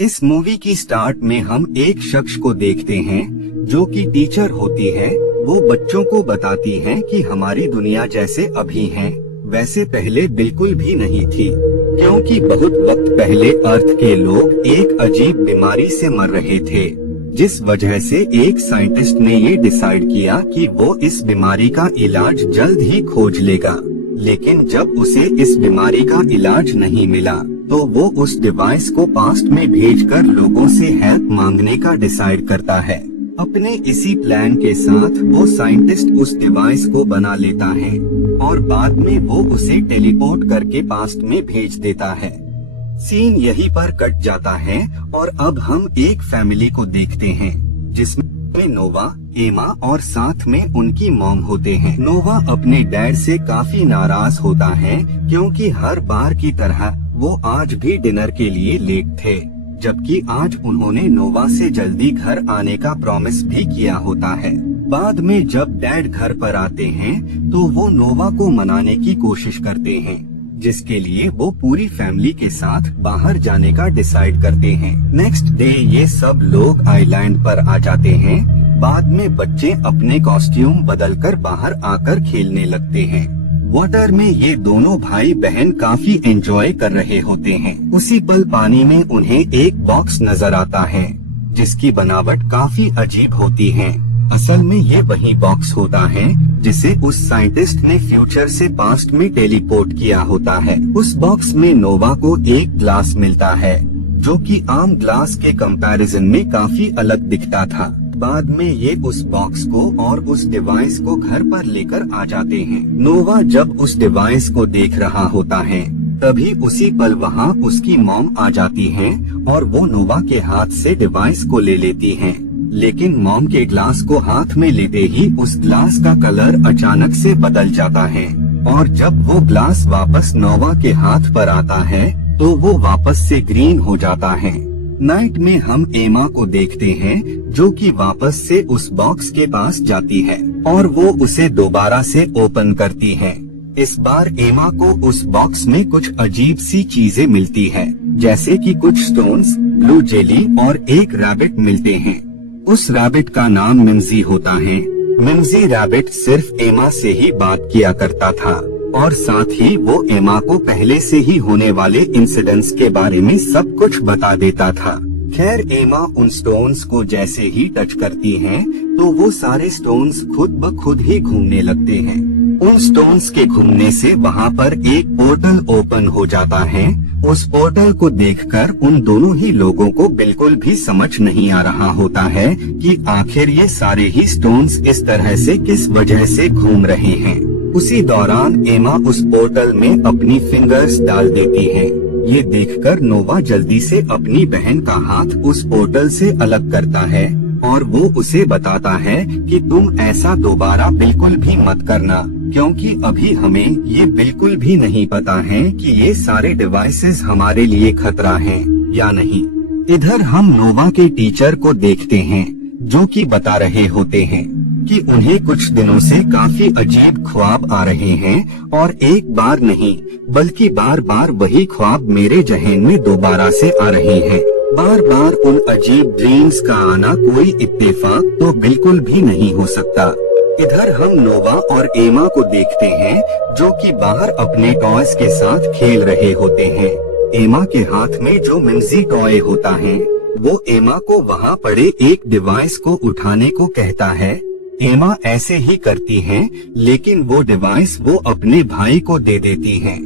इस मूवी की स्टार्ट में हम एक शख्स को देखते हैं जो कि टीचर होती है। वो बच्चों को बताती है कि हमारी दुनिया जैसे अभी है वैसे पहले बिल्कुल भी नहीं थी, क्योंकि बहुत वक्त पहले अर्थ के लोग एक अजीब बीमारी से मर रहे थे, जिस वजह से एक साइंटिस्ट ने ये डिसाइड किया कि वो इस बीमारी का इलाज जल्द ही खोज लेगा। लेकिन जब उसे इस बीमारी का इलाज नहीं मिला तो वो उस डिवाइस को पास्ट में भेजकर लोगों से हेल्प मांगने का डिसाइड करता है। अपने इसी प्लान के साथ वो साइंटिस्ट उस डिवाइस को बना लेता है और बाद में वो उसे टेलीपोर्ट करके पास्ट में भेज देता है। सीन यहीं पर कट जाता है और अब हम एक फैमिली को देखते हैं जिसमें नोवा, एमा और साथ में उनकी मॉम होते हैं। नोवा अपने डैड से काफी नाराज होता है क्योंकि हर बार की तरह वो आज भी डिनर के लिए लेट थे, जबकि आज उन्होंने नोवा से जल्दी घर आने का प्रॉमिस भी किया होता है। बाद में जब डैड घर पर आते हैं तो वो नोवा को मनाने की कोशिश करते हैं, जिसके लिए वो पूरी फैमिली के साथ बाहर जाने का डिसाइड करते हैं। नेक्स्ट डे ये सब लोग आइलैंड पर आ जाते हैं। बाद में बच्चे अपने कॉस्ट्यूम बदलकर बाहर आकर खेलने लगते हैं। वाटर में ये दोनों भाई बहन काफी एंजॉय कर रहे होते हैं। उसी पल पानी में उन्हें एक बॉक्स नजर आता है जिसकी बनावट काफी अजीब होती है। असल में ये वही बॉक्स होता है जिसे उस साइंटिस्ट ने फ्यूचर से पास्ट में टेलीपोर्ट किया होता है। उस बॉक्स में नोवा को एक ग्लास मिलता है जो कि आम ग्लास के कंपैरिजन में काफी अलग दिखता था। बाद में ये उस बॉक्स को और उस डिवाइस को घर पर लेकर आ जाते हैं। नोवा जब उस डिवाइस को देख रहा होता है तभी उसी पल वहाँ उसकी मॉम आ जाती है और वो नोवा के हाथ से डिवाइस को ले लेती हैं। लेकिन मॉम के ग्लास को हाथ में लेते ही उस ग्लास का कलर अचानक से बदल जाता है और जब वो ग्लास वापस नोवा के हाथ पर आता है तो वो वापस से ग्रीन हो जाता है। नाइट में हम एमा को देखते हैं जो कि वापस से उस बॉक्स के पास जाती है और वो उसे दोबारा से ओपन करती है। इस बार एमा को उस बॉक्स में कुछ अजीब सी चीजें मिलती है, जैसे कि कुछ स्टोन्स, ब्लू जेली और एक रैबिट मिलते हैं। उस रैबिट का नाम मिम्जी होता है। मिम्जी रैबिट सिर्फ एमा से ही बात किया करता था और साथ ही वो एमा को पहले से ही होने वाले इंसिडेंट्स के बारे में सब कुछ बता देता था। खैर एमा उन स्टोन्स को जैसे ही टच करती है तो वो सारे स्टोन्स खुद ब खुद ही घूमने लगते हैं। उन स्टोन्स के घूमने से वहाँ पर एक पोर्टल ओपन हो जाता है। उस पोर्टल को देखकर उन दोनों ही लोगों को बिल्कुल भी समझ नहीं आ रहा होता है कि आखिर ये सारे ही स्टोन्स इस तरह से किस वजह से घूम रहे हैं। उसी दौरान एमा उस पोर्टल में अपनी फिंगर्स डाल देती है। ये देखकर नोवा जल्दी से अपनी बहन का हाथ उस पोर्टल से अलग करता है और वो उसे बताता है कि तुम ऐसा दोबारा बिल्कुल भी मत करना, क्योंकि अभी हमें ये बिल्कुल भी नहीं पता है कि ये सारे डिवाइसेस हमारे लिए खतरा हैं या नहीं। इधर हम नोवा के टीचर को देखते हैं जो कि बता रहे होते हैं कि उन्हें कुछ दिनों से काफी अजीब ख्वाब आ रहे हैं और एक बार नहीं बल्कि बार बार वही ख्वाब मेरे जहन में दोबारा से आ रहे हैं। बार बार उन अजीब ड्रीम्स का आना कोई इत्तेफाक तो बिल्कुल भी नहीं हो सकता। इधर हम नोवा और एमा को देखते हैं जो कि बाहर अपने टॉयज के साथ खेल रहे होते हैं। एमा के हाथ में जो मिम्जी टॉय होता है वो एमा को वहाँ पड़े एक डिवाइस को उठाने को कहता है। एमा ऐसे ही करती है लेकिन वो डिवाइस वो अपने भाई को दे देती है।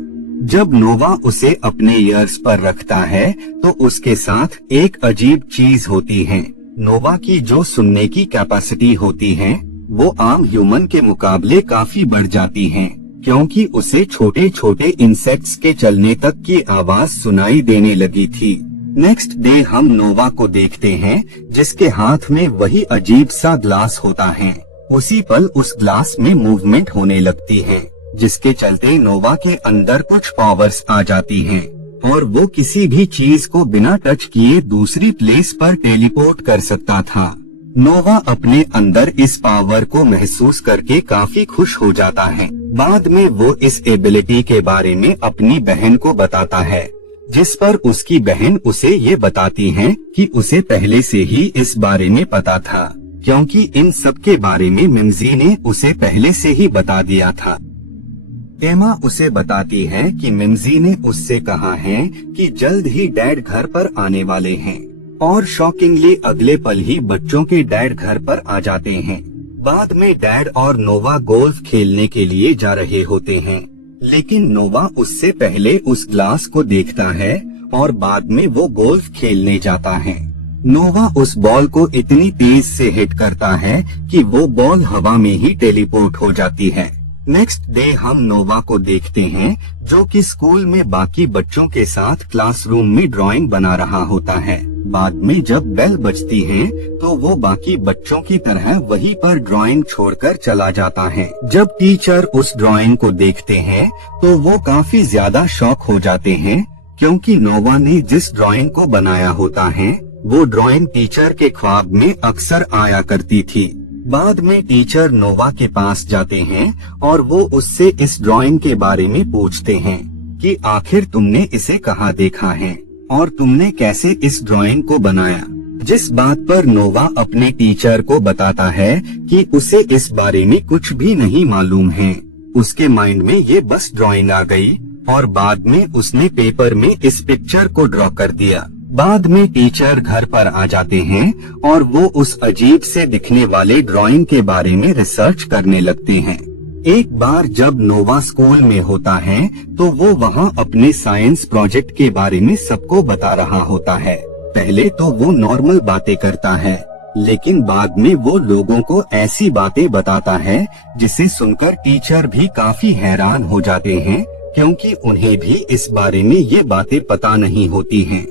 जब नोवा उसे अपने ईयर्स पर रखता है तो उसके साथ एक अजीब चीज होती है। नोवा की जो सुनने की कैपेसिटी होती है वो आम ह्यूमन के मुकाबले काफी बढ़ जाती है, क्योंकि उसे छोटे छोटे इंसेक्ट्स के चलने तक की आवाज सुनाई देने लगी थी। नेक्स्ट डे हम नोवा को देखते हैं जिसके हाथ में वही अजीब सा ग्लास होता है। उसी पल उस ग्लास में मूवमेंट होने लगती है, जिसके चलते नोवा के अंदर कुछ पावर्स आ जाती हैं और वो किसी भी चीज को बिना टच किए दूसरी प्लेस पर टेलीपोर्ट कर सकता था। नोवा अपने अंदर इस पावर को महसूस करके काफी खुश हो जाता है। बाद में वो इस एबिलिटी के बारे में अपनी बहन को बताता है। जिस पर उसकी बहन उसे ये बताती है कि उसे पहले से ही इस बारे में पता था, क्योंकि इन सब के बारे में मिम्जी ने उसे पहले से ही बता दिया था। एमा उसे बताती है कि मिम्जी ने उससे कहा है कि जल्द ही डैड घर पर आने वाले हैं, और शॉकिंगली अगले पल ही बच्चों के डैड घर पर आ जाते हैं। बाद में डैड और नोवा गोल्फ खेलने के लिए जा रहे होते हैं, लेकिन नोवा उससे पहले उस ग्लास को देखता है और बाद में वो गोल्फ खेलने जाता है। नोवा उस बॉल को इतनी तेज से हिट करता है कि वो बॉल हवा में ही टेलीपोर्ट हो जाती है। नेक्स्ट डे हम नोवा को देखते हैं, जो कि स्कूल में बाकी बच्चों के साथ क्लासरूम में ड्राइंग बना रहा होता है। बाद में जब बेल बजती है तो वो बाकी बच्चों की तरह वहीं पर ड्राइंग छोड़कर चला जाता है। जब टीचर उस ड्राइंग को देखते हैं तो वो काफी ज्यादा शॉक हो जाते हैं, क्योंकि नोवा ने जिस ड्राइंग को बनाया होता है वो ड्राइंग टीचर के ख्वाब में अक्सर आया करती थी। बाद में टीचर नोवा के पास जाते हैं और वो उससे इस ड्राइंग के बारे में पूछते हैं कि आखिर तुमने इसे कहाँ देखा है और तुमने कैसे इस ड्राइंग को बनाया। जिस बात पर नोवा अपने टीचर को बताता है कि उसे इस बारे में कुछ भी नहीं मालूम है। उसके माइंड में ये बस ड्राइंग आ गई और बाद में उसने पेपर में इस पिक्चर को ड्रॉ कर दिया। बाद में टीचर घर पर आ जाते हैं और वो उस अजीब से दिखने वाले ड्राइंग के बारे में रिसर्च करने लगते हैं। एक बार जब नोवा स्कूल में होता है तो वो वहाँ अपने साइंस प्रोजेक्ट के बारे में सबको बता रहा होता है। पहले तो वो नॉर्मल बातें करता है, लेकिन बाद में वो लोगों को ऐसी बातें बताता है जिसे सुनकर टीचर भी काफी हैरान हो जाते हैं, क्योंकि उन्हें भी इस बारे में ये बातें पता नहीं होती हैं।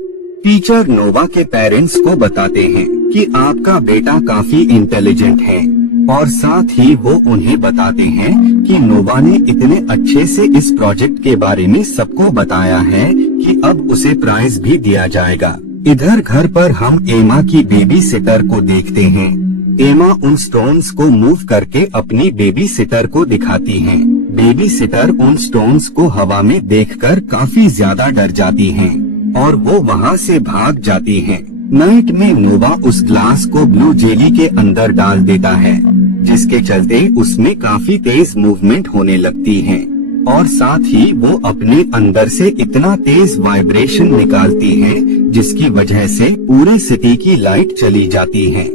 टीचर नोवा के पेरेंट्स को बताते हैं कि आपका बेटा काफी इंटेलिजेंट है, और साथ ही वो उन्हें बताते हैं कि नोवा ने इतने अच्छे से इस प्रोजेक्ट के बारे में सबको बताया है कि अब उसे प्राइज भी दिया जाएगा। इधर घर पर हम एमा की बेबी सिटर को देखते हैं। एमा उन स्टोन्स को मूव करके अपनी बेबी सिटर को दिखाती है। बेबी सिटर उन स्टोन्स को हवा में देखकर काफी ज्यादा डर जाती है और वो वहाँ से भाग जाती है। नाइट में नोवा उस ग्लास को ब्लू जेली के अंदर डाल देता है, जिसके चलते उसमें काफी तेज मूवमेंट होने लगती है, और साथ ही वो अपने अंदर से इतना तेज वाइब्रेशन निकालती है जिसकी वजह से पूरे सिटी की लाइट चली जाती है।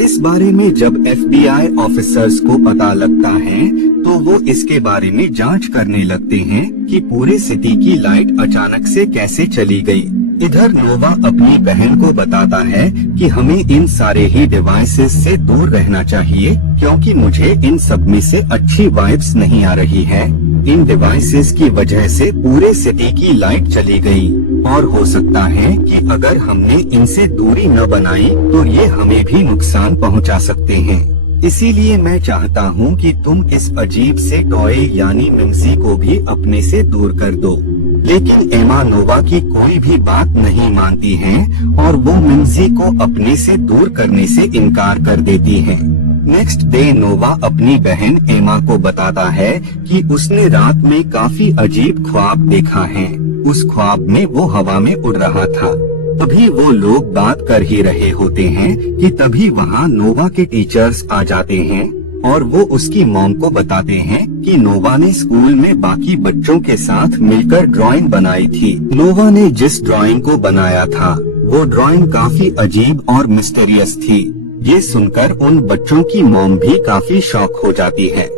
इस बारे में जब FBI ऑफिसर्स को पता लगता है तो वो इसके बारे में जांच करने लगते हैं कि पूरे सिटी की लाइट अचानक से कैसे चली गई। इधर नोवा अपनी बहन को बताता है कि हमें इन सारे ही डिवाइसेस से दूर रहना चाहिए, क्योंकि मुझे इन सब में से अच्छी वाइब्स नहीं आ रही है। इन डिवाइसेस की वजह से पूरे सिटी की लाइट चली गई, और हो सकता है कि अगर हमने इनसे दूरी न बनाई तो ये हमें भी नुकसान पहुंचा सकते हैं। इसीलिए मैं चाहता हूं कि तुम इस अजीब से टॉय यानी मिम्जी को भी अपने से दूर कर दो। लेकिन एमा नोवा की कोई भी बात नहीं मानती है और वो मिम्जी को अपने से दूर करने से इनकार कर देती है। नेक्स्ट डे नोवा अपनी बहन एमा को बताता है कि उसने रात में काफी अजीब ख्वाब देखा है। उस ख्वाब में वो हवा में उड़ रहा था। तभी वो लोग बात कर ही रहे होते हैं कि तभी वहाँ नोवा के टीचर्स आ जाते हैं और वो उसकी मॉम को बताते हैं कि नोवा ने स्कूल में बाकी बच्चों के साथ मिलकर ड्राइंग बनाई थी। नोवा ने जिस ड्राइंग को बनाया था वो ड्राइंग काफी अजीब और मिस्टीरियस थी। ये सुनकर उन बच्चों की मॉम भी काफी शॉक हो जाती है।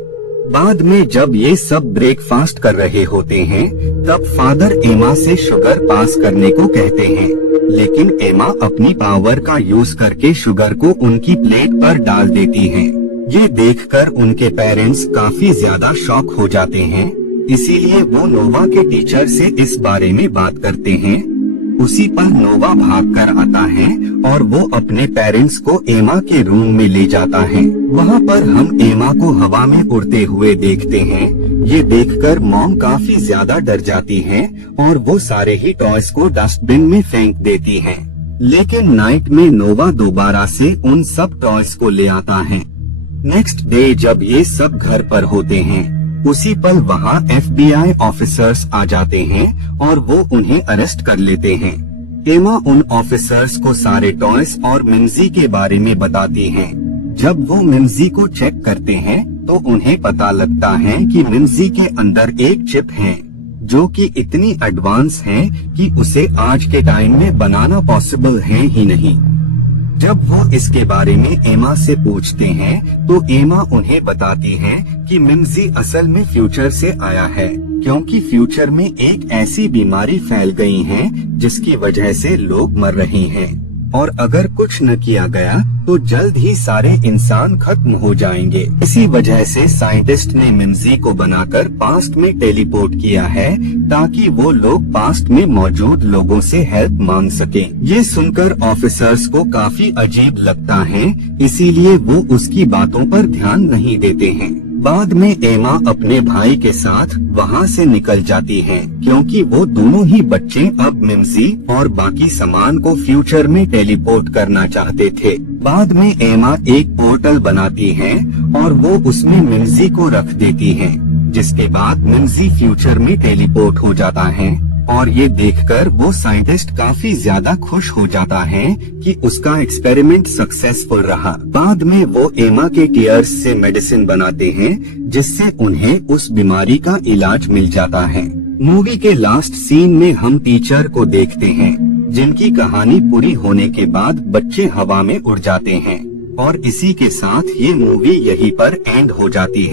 बाद में जब ये सब ब्रेकफास्ट कर रहे होते हैं तब फादर एमा से शुगर पास करने को कहते हैं, लेकिन एमा अपनी पावर का यूज करके शुगर को उनकी प्लेट पर डाल देती है। ये देखकर उनके पेरेंट्स काफी ज्यादा शॉक हो जाते हैं, इसीलिए वो नोवा के टीचर से इस बारे में बात करते हैं। उसी पर नोवा भागकर आता है और वो अपने पेरेंट्स को एमा के रूम में ले जाता है। वहाँ पर हम एमा को हवा में उड़ते हुए देखते हैं। ये देखकर मॉम काफी ज्यादा डर जाती है और वो सारे ही टॉयज को डस्टबिन में फेंक देती है। लेकिन नाइट में नोवा दोबारा से उन सब टॉयज को ले आता है। नेक्स्ट डे जब ये सब घर पर होते हैं उसी पल वहाँ FBI ऑफिसर्स आ जाते हैं और वो उन्हें अरेस्ट कर लेते हैं। एमा उन ऑफिसर्स को सारे टॉयज और मिम्जी के बारे में बताती हैं। जब वो मिम्जी को चेक करते हैं तो उन्हें पता लगता है कि मिम्जी के अंदर एक चिप है जो कि इतनी एडवांस है कि उसे आज के टाइम में बनाना पॉसिबल है ही नहीं। जब वो इसके बारे में एमा से पूछते हैं तो एमा उन्हें बताती है कि मिम्जी असल में फ्यूचर से आया है, क्योंकि फ्यूचर में एक ऐसी बीमारी फैल गई है जिसकी वजह से लोग मर रहे हैं और अगर कुछ न किया गया तो जल्द ही सारे इंसान खत्म हो जाएंगे। इसी वजह से साइंटिस्ट ने मिम्जी को बनाकर पास्ट में टेलीपोर्ट किया है ताकि वो लोग पास्ट में मौजूद लोगों से हेल्प मांग सकें। ये सुनकर ऑफिसर्स को काफी अजीब लगता है, इसीलिए वो उसकी बातों पर ध्यान नहीं देते हैं। बाद में एमा अपने भाई के साथ वहाँ से निकल जाती है, क्योंकि वो दोनों ही बच्चे अब मिम्जी और बाकी सामान को फ्यूचर में टेलीपोर्ट करना चाहते थे। बाद में एमा एक पोर्टल बनाती है और वो उसमें मिम्जी को रख देती है, जिसके बाद मिम्जी फ्यूचर में टेलीपोर्ट हो जाता है और ये देखकर वो साइंटिस्ट काफी ज्यादा खुश हो जाता है कि उसका एक्सपेरिमेंट सक्सेसफुल रहा। बाद में वो एमा के टीयर्स से मेडिसिन बनाते हैं जिससे उन्हें उस बीमारी का इलाज मिल जाता है। मूवी के लास्ट सीन में हम टीचर को देखते हैं जिनकी कहानी पूरी होने के बाद बच्चे हवा में उड़ जाते हैं और इसी के साथ ये मूवी यहीं पर एंड हो जाती है।